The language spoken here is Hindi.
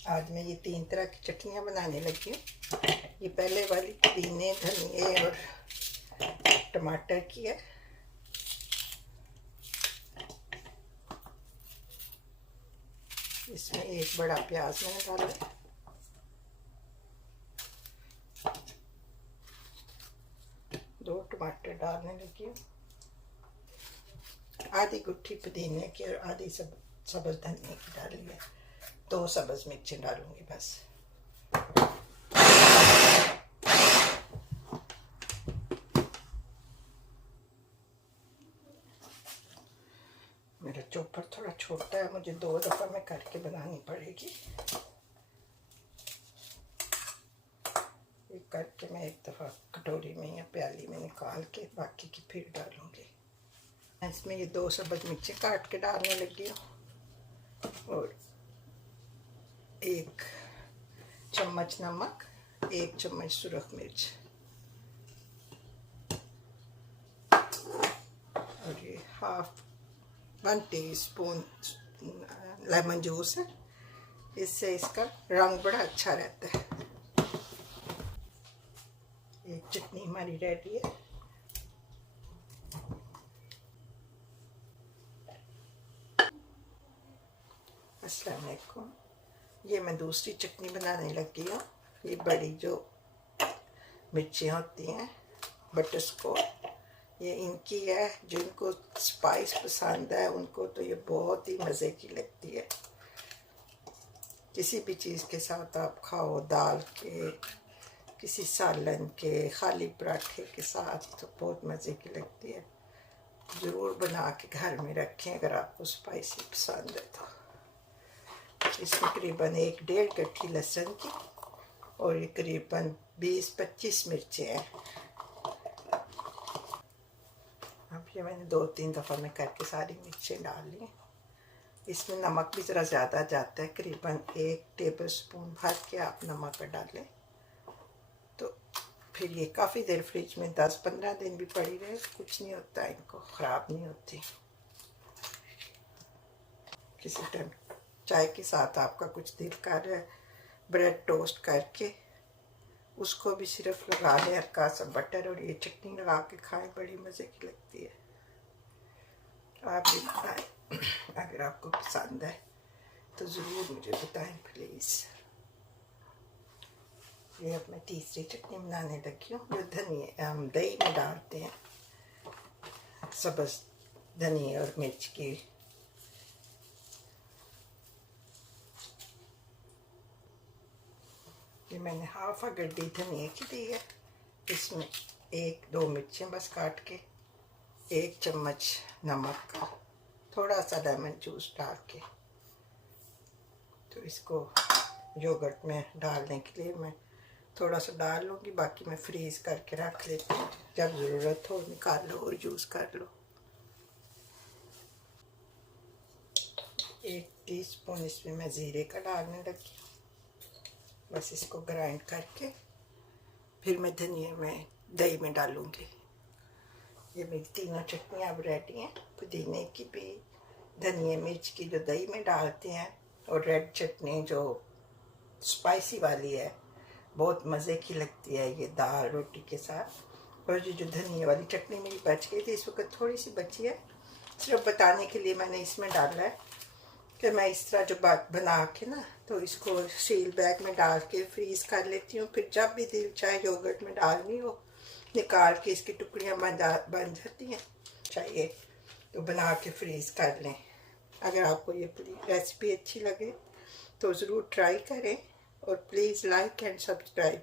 आज मैं ये 3 तरह की चटनियाँ बनाने लगी हूँ। ये पहले वाली पुदीने, धनिए और टमाटर की है। इसमें एक बड़ा प्याज मैंने डाला, दो टमाटर डालने लगी हूँ, आधी गुट्ठी पुदीने की और आधी सब्ज़ धनिए की डाली है। 2 सब्ज़ मिर्चें डालूंगी बस। मेरा चॉपर थोड़ा छोटा है, मुझे 2 दफ़ा में करके बनानी पड़ेगी। एक करके मैं एक दफ़ा कटोरी में या प्याली में निकाल के बाकी की फिर डालूंगी। इसमें ये 2 सब्ज़ मिर्चें काट के डालने लगी हूँ और 1 चम्मच नमक, 1 चम्मच सुरख मिर्च और ये 1 टीस्पून लेमन जूस है। इससे इसका रंग बड़ा अच्छा रहता है। ये चटनी हमारी रेडी है। अस्सलाम वालेकुम। ये मैं दूसरी चटनी बनाने लगी हूँ। ये बड़ी जो मिर्चियाँ होती हैं बटरस्कॉच, ये इनकी है। जिनको स्पाइस पसंद है उनको तो ये बहुत ही मज़े की लगती है। किसी भी चीज़ के साथ आप खाओ, दाल के, किसी सालन के, खाली पराठे के साथ तो बहुत मज़े की लगती है। ज़रूर बना के घर में रखें अगर आपको स्पाइसी पसंद है तो। इसमें करीबन 1-1.5 गट्ठी लहसुन की और ये करीबन 20-25 मिर्चें हैं। अब ये मैंने 2-3 दफ़ा में करके सारी मिर्चें डाल ली। इसमें नमक भी ज़रा ज़्यादा जाता है, करीबन 1 टेबलस्पून भर के आप नमक डालें तो फिर ये काफ़ी देर फ्रिज में 10-15 दिन भी पड़ी रहे, कुछ नहीं होता, इनको ख़राब नहीं होती। किसी टाइम चाय के साथ आपका कुछ दिल कर रहा है, ब्रेड टोस्ट करके उसको भी सिर्फ लगा लें हल्का सा बटर और ये चटनी लगा के खाएं, बड़ी मज़े की लगती है। आप भी बनाएं। अगर आपको पसंद है तो ज़रूर मुझे बताएं प्लीज़। ये अब मैं तीसरी चटनी बनाने लगी हूँ जो धनिए हम दही में डालते हैं, सब्ज़ धनिए और मिर्च की। ये मैंने 1/2 गड्डी धनिए की दी है। इसमें 1-2 मिर्चें बस काट के, 1 चम्मच नमक का, थोड़ा सा लेमन जूस डाल के, तो इसको योगर्ट में डालने के लिए मैं थोड़ा सा डाल लूँगी, बाकी मैं फ्रीज़ करके रख लेती हूँ। जब ज़रूरत हो निकाल लो और यूज़ कर लो। 1 टीस्पून इसमें मैं ज़ीरे का डालने लगी। बस इसको ग्राइंड करके फिर मैं धनिया में दही में डालूँगी। ये मेरी तीनों चटनियाँ अब रेडी हैं। पुदीने की भी, धनिया मिर्च की जो दही में डालते हैं, और रेड चटनी जो स्पाइसी वाली है, बहुत मज़े की लगती है ये दाल रोटी के साथ। और ये जो धनिया वाली चटनी मेरी बच गई थी, इस वक्त थोड़ी सी बची है, सिर्फ बताने के लिए मैंने इसमें डाला है कि मैं इस तरह जो बना के ना तो इसको सील बैग में डाल के फ्रीज़ कर लेती हूँ। फिर जब भी दिल चाहे योगर्ट में डालनी हो, निकाल के इसकी टुकड़ियाँ बन जाती हैं, चाहिए तो बना के फ्रीज़ कर लें। अगर आपको ये रेसिपी अच्छी लगे तो ज़रूर ट्राई करें और प्लीज़ लाइक एंड सब्सक्राइब